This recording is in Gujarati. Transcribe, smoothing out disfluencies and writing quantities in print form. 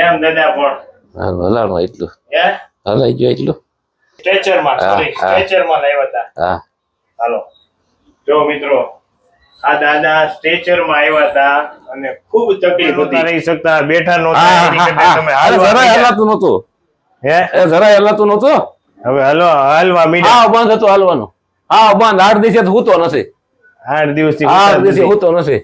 કેમ દાદા પણ હલાણું એટલું હે હલાઈ ગયો એટલું સ્ટ્રેચરમાં સોરી સ્ટ્રેચરમાં લાવ્યા હતા હા હાલો જો મિત્રો આ દાદા સ્ટ્રેચરમાં આવ્યા હતા અને ખૂબ તકલીફ હતી રહી શકતા બેઠા નહોતા એની કરતા તમે જરાય હલાતું નહોતું હે એ જરાય હલાતું નહોતું હવે હાલવા મીડા હા બંધ હતું હાલવાનું હા બંધ 8 દિવસે તો હૂતો નથી 8 દિવસથી 8 દિવસે હૂતો નથી